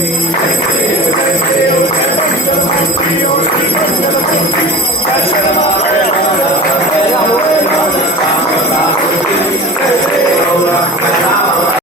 Thank you.